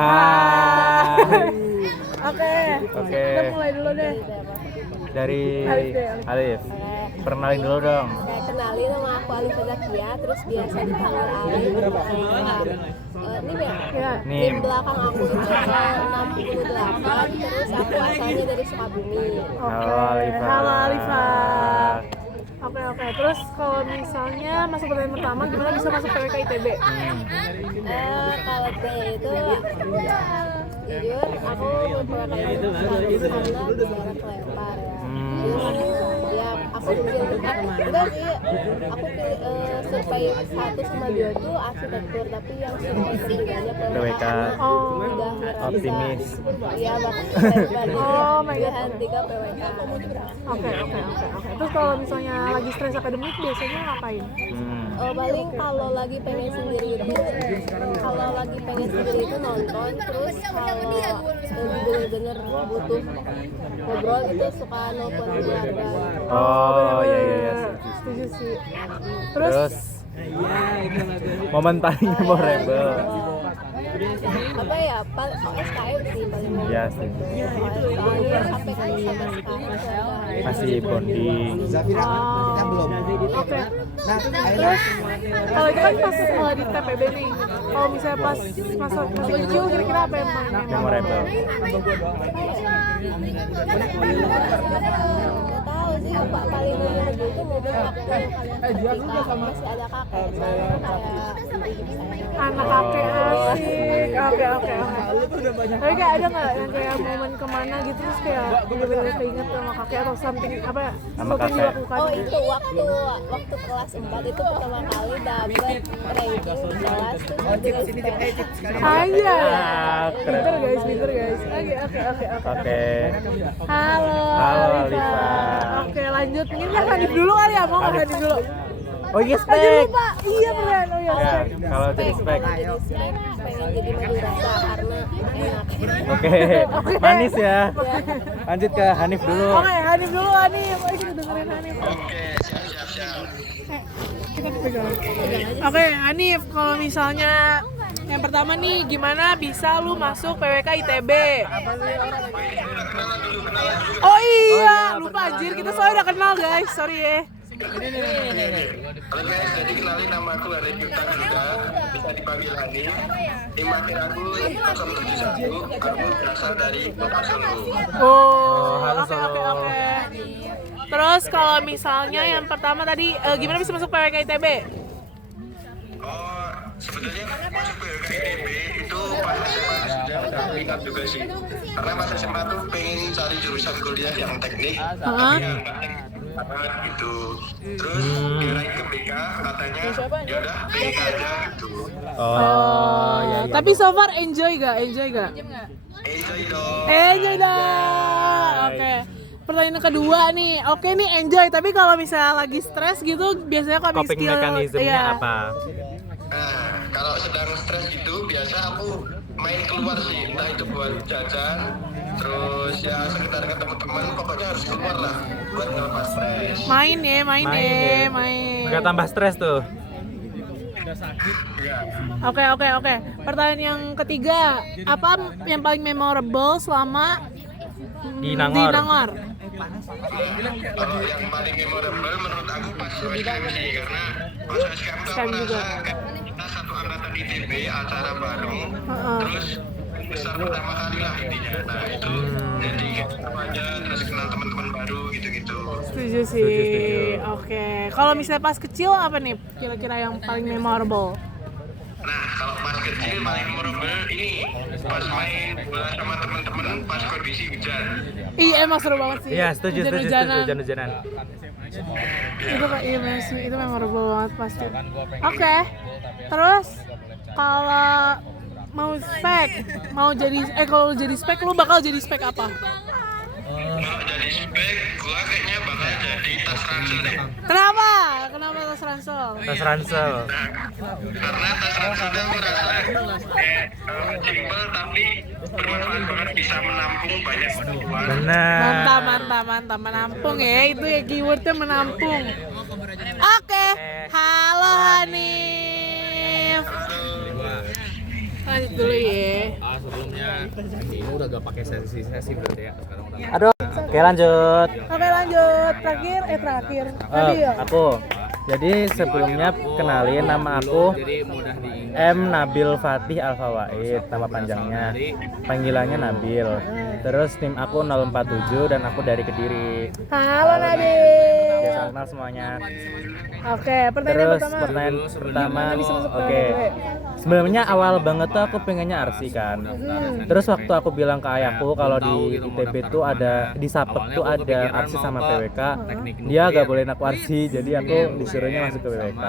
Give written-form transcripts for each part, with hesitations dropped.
Hai. Oke. Kita mulai dulu deh. Dari Alif. Alif. Perkenalin dulu dong. Saya kenalin, nama aku Alif Zakia, terus biasa dipanggil Alif. Nim ya? Ya. Nim belakang aku itu ke 68, terus aku asalnya dari Sukabumi. Halo Alifa. Halo Alifa. Oke. Terus kalau misalnya masuk pertanyaan pertama, gimana bisa masuk PWK ITB? Kalau saya itu jujur aku mau PWK itu karena daerah Kelempar ya. Ya aku pilih enggak sih, aku pilih survei 1 sama 2 tuh arsitektur, tapi yang survei ketiganya PWK udah Optimis. iya bakal Kelempar. Oh my god. Pilihan 3 PWK. Oke. Terus kalau misalnya lagi stres akademik biasanya ngapain? Paling kalau lagi pengen sendiri itu nonton, terus kalau bener-bener butuh ngobrol itu suka nelfon keluarga. Oh iya. Setuju sih. Terus momen paling memorable. Apa ya, SKM sih paling Iya sih. soalnya sampai kan sama sekarang Masih bonding. Oke. Terus kalau itu kan pas di TPB nih. Kalau misalnya pas masuk kecil kira-kira apa yang Memorable. nggak tahu sih, Pak, paling memorable itu momen waktu ketika masih ada kakek, soalnya kayak anak kakek asik. Oke. Tapi kayak ada nggak yang kayak momen kemana gitu terus kayak bener-bener keinget sama kakek atau something apa ya? Sama Sesuatu yang kakek. dilakukan. oh itu waktu kelas 4 itu pertama kali dapet ranking kelas tuh Aja. Keren. Pinter guys. Oke. Oke. Halo Alifa. Oke, lanjut. Mungkin kan Hanif dulu kali ya, mau nggak Hanif dulu? Oh iya Aja spek. lupa. Iya beneran. Oh iya, Ya, spek. kalau jadi spek. pengen jadi madrasah karena enak. Oke. Manis ya. Lanjut ke Hanif dulu. Oke, Hanif dulu Hanif. Ayo kita dengerin Hanif. Kita pegang. Oke, Hanif, kalau misalnya yang pertama nih, gimana bisa lu masuk PWK ITB? Oh iya, lupa anjir, kita soalnya udah kenal guys, sorry ya. Halo guys, jadi kenalin nama aku Hanif Yuta juga, bisa dipanggil Hanif. Tim akhir aku 071, aku berasal dari Kota Solo. Oh, halo, oke. Solo. Terus kalau misalnya yang pertama tadi, gimana bisa masuk PWK ITB? Oh, sebetulnya masuk PWK ITB itu pas SMA sudah ingat juga sih. Karena pas SMA tuh pengen cari jurusan kuliah yang teknik, tapi yang nggak teknik banget gitu. Terus diraih ke BK, katanya ya udah BK aja gitu. Oh iya. Tapi so far enjoy gak? Enjoy dong. Enjoy dah. Oke. Pertanyaan kedua nih. Oke nih enjoy, tapi kalau misalnya lagi stres gitu biasanya coping Coping skill mekanismenya apa? Nah, kalau sedang stres gitu biasa aku main keluar sih, entah itu buat jajan, terus ya sekedar ketemu teman, pokoknya harus keluar lah buat ngelepas stres. Main. Nggak tambah stres tuh. Ya. Oke. Pertanyaan yang ketiga, apa yang paling memorable selama Di di Nangor. Nangor? Kalau yang paling memorable menurut aku pas SKM sih, karena pas SKM tuh SKM aku juga. rasa kayak kita satu angkatan ITB acara bareng, terus besar pertama kali lah intinya. Nah itu jadi kayak apa aja, terus kenal teman-teman baru gitu-gitu. Setuju sih. Oke. Kalau misalnya pas kecil apa nih kira-kira yang paling memorable? Nah, kalau pas kecil paling memorable ini pas main bola sama teman-teman pas kondisi hujan. Iya emang seru banget sih. Iya, setuju. Hujan-hujanan. Itu memorable banget pasti. Oke. Terus kalau kalau jadi spek lu bakal jadi spek apa? Kalau jadi spek, gua kayaknya bakal jadi tas ransel deh. Kenapa tas ransel? Tas ransel. Nah, karena tas ransel itu aku rasa kayak simple tapi bermanfaat banget, bisa menampung banyak kebutuhan. Benar. Mantap menampung ya, itu ya keywordnya menampung. Oke. Halo Hanif. Lanjut dulu ya. Ini udah gak pakai sesi berarti ya sekarang udah. Aduh, oke lanjut. Oke lanjut, terakhir tadi ya. Aku. Jadi sebelumnya kenalin, nama aku Jadi mudah diingat. M Nabil Fatih Alfawaid, nama panjangnya. Panggilannya Nabil. Terus tim aku 047 dan aku dari Kediri. Halo Ya, Nabil. salam kenal semuanya. Oke, pertanyaan Terus pertama. pertanyaan pertama, bisa masuk oke. PWK? Sebenarnya awal banget tuh aku pengennya arsi kan. Terus waktu aku bilang ke ayahku kalau di ITB tuh ada di Sapek tuh ada arsi sama PWK, dia gak bolehin aku arsi, jadi aku disuruhnya masuk ke PWK.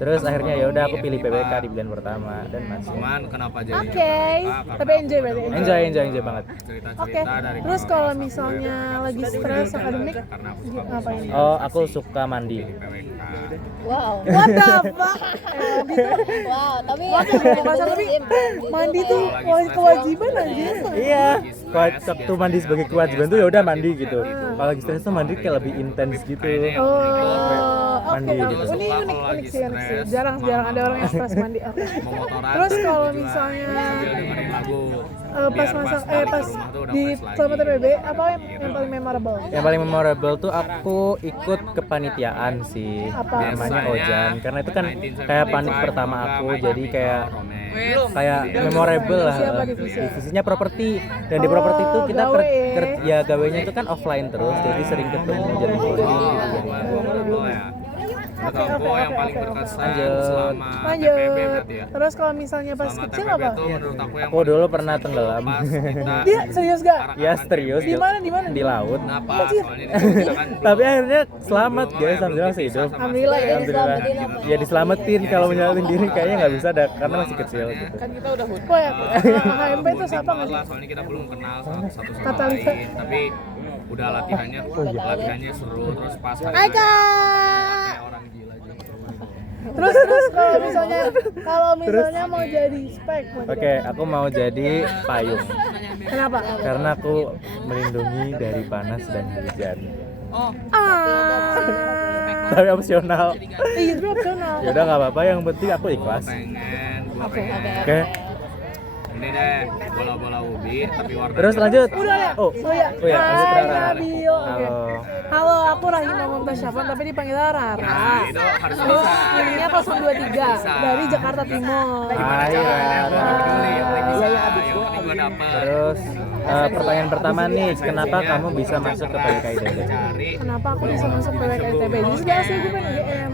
Terus akhirnya ya udah aku pilih PWK di pilihan pertama dan masuk. Cuman kenapa jadi Oke, tapi enjoy berarti. Enjoy banget. Oke, terus kalau misalnya lagi stres akademik, ngapain? Oh, aku suka mandi. Wow. What the fuck? Wow, tapi Masa tapi mandi tuh kewajiban anjir. Iya, waktu mandi sebagai kewajiban tuh ya udah mandi gitu. Kalau lagi stres tuh mandi kayak lebih intens gitu. Oh, Mandi oke. gitu. Ini unik sih. Jarang ada orang yang stres mandi. Oke. Terus kalau misalnya dengerin lagu. pas di selama TPB apa yang paling memorable? Yang paling memorable tuh aku ikut kepanitiaan sih, Apa? namanya Ojan, karena itu kan kayak panik pertama aku, jadi kayak memorable lah. Divisi apa divisi? Divisinya properti, dan di properti itu kita gawe ya. kerja gawenya itu kan offline terus, jadi sering ketemu jadi bonding gitu. Menurut aku yang paling berkesan Lanjut. selama Lanjut. TPB berarti ya. Terus kalau misalnya pas Selama kecil TPB apa? tuh menurut aku yang Aku dulu pernah tenggelam. pas kita Dia serius gak? Ya serius. Di mana? Di laut. kenapa? Anjir. Soalnya di situ kita kan Tapi akhirnya selamat guys, alhamdulillah masih hidup. Alhamdulillah ya. Alhamdulillah. Ya diselamatin, kalau menyelamatkan diri kayaknya nggak bisa ada karena masih kecil gitu. Oh ya, HMP itu siapa nggak sih? lah, soalnya kita belum kenal satu sama Katalisa. lain, tapi udah latihannya seru, terus pas hari Hai raya, Kak. kayak orang gila gitu. Terus kalau misalnya mau jadi spek mau jadi Oke, aku mau jadi payung apa? Kenapa? karena aku melindungi dari panas dan hujan. Tapi opsional. Iya, itu opsional. Ya udah nggak apa-apa, yang penting aku ikhlas. Pengen gua Oke. pengen Oke. ini deh bola-bola ubi tapi warna Terus lanjut. Udah ya? Oh, ya. lanjut Hai Rara. Nabil. Oke. Halo. Halo, aku Rahima Mumtaz Syafan tapi dipanggil Rara. Nah, itu harus Terus bisa. ininya 023 dari Jakarta Timur. Gimana Hai, caranya? Rara. Yang penting bisa. Iya, Yang penting gua dapet. Terus pertanyaan pertama nih, kenapa kamu bisa masuk ke PWK ITB? Cari Kenapa aku bisa masuk PWK ITB? Jadi sebenarnya sih gue pengen UGM.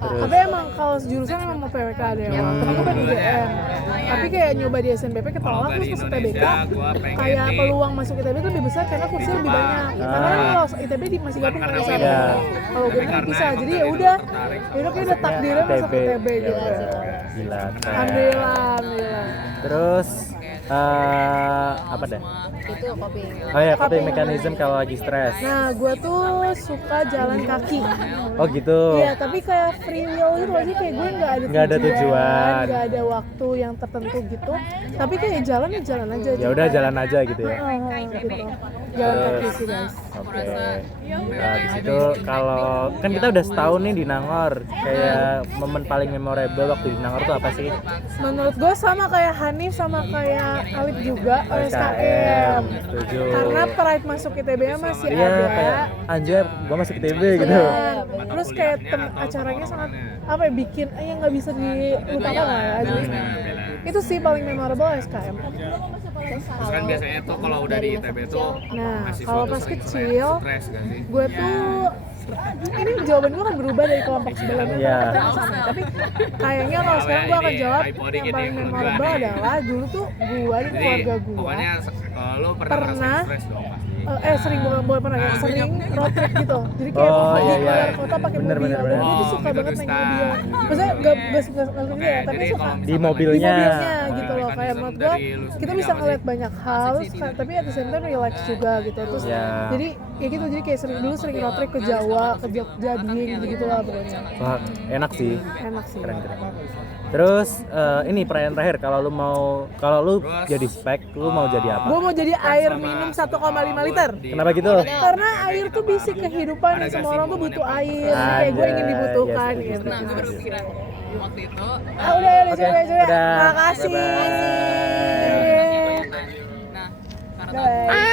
Tapi emang kalau jurusan emang mau PWK ada yang tapi gue pengen UGM. Tapi kayak nyoba di SNBP ketolak terus masuk TBK. Kayak peluang masuk ITB itu lebih besar karena kursi lebih banyak. Karena kan kalau ITB masih gabung sama satu. Iya. Kalau UGM kan bisa. Jadi ya udah kayak udah takdirnya masuk ITB gitu. Gila. keren. Alhamdulillah. Terus apa deh? itu kopi. Oh ya, coping mechanism kalau lagi stres. Nah, gue tuh suka jalan kaki. Oh gitu. Iya, tapi kayak free will gitu aja, kayak gue nggak ada tujuan, nggak ada waktu yang tertentu gitu. Tapi kayak jalan aja. Ya udah jalan aja gitu ya. Gitu. Jalan kaki sih guys. Oke. Nah, di situ kalau kan kita udah setahun nih di Nangor, kayak momen paling memorable waktu di Nangor tuh apa sih? Menurut gue sama kayak Hanif sama kayak Alif juga SKM. Setuju. Karena pride masuk ITB-nya masih Iya, ada. kayak anjir, gua masuk ITB gitu. Iya. Terus kayak acaranya sangat apa ya, bikin yang nggak bisa dilupakan lah ya. Jadi itu sih paling memorable SKM. Terus kan biasanya tuh kalau udah di ITB tuh Nah, mahasiswa kalau tuh pas sering kecil, stres gak sih? gue tuh ini jawaban gue kan berubah dari kelompok sebelumnya Iya. tapi kayaknya kalau sekarang gue akan jawab yang paling memorable adalah dulu tuh gue di keluarga gue pokoknya kalau lu pernah ngerasain stres dong pasti. Sering boleh pernah ya, sering road trip gitu. Jadi kayak Oh, di iya, keluar iya. kota pakai Bener, mobil. bener, bener. Dan gue tuh Oh, suka gitu, banget naik Dusta. mobil. Maksudnya nggak gitu ya, tapi Jadi suka kalau Di misalkan mobilnya. di mobilnya gitu loh. Kayak mekanisme menurut gue dari lu kita sendiri bisa apa sih? ngeliat banyak hal, tapi at the same time relax juga gitu. Terus Iya. jadi ya gitu, jadi kayak dulu sering road trip ke Jawa, ke Jogja, Dieng gitu lah pokoknya. Wah, enak sih. Enak sih. Keren. Terus ini pertanyaan terakhir, kalau lu jadi spek, lu mau jadi apa? Gue mau jadi air minum 1,5 liter. Kenapa gitu? Karena air tuh basic kehidupan dan semua orang tuh butuh air. Jadi kayak gue ingin dibutuhkan Yes, gitu. yes. Udah ya, Oke, coba. udah. Makasih. Bye-bye. Bye.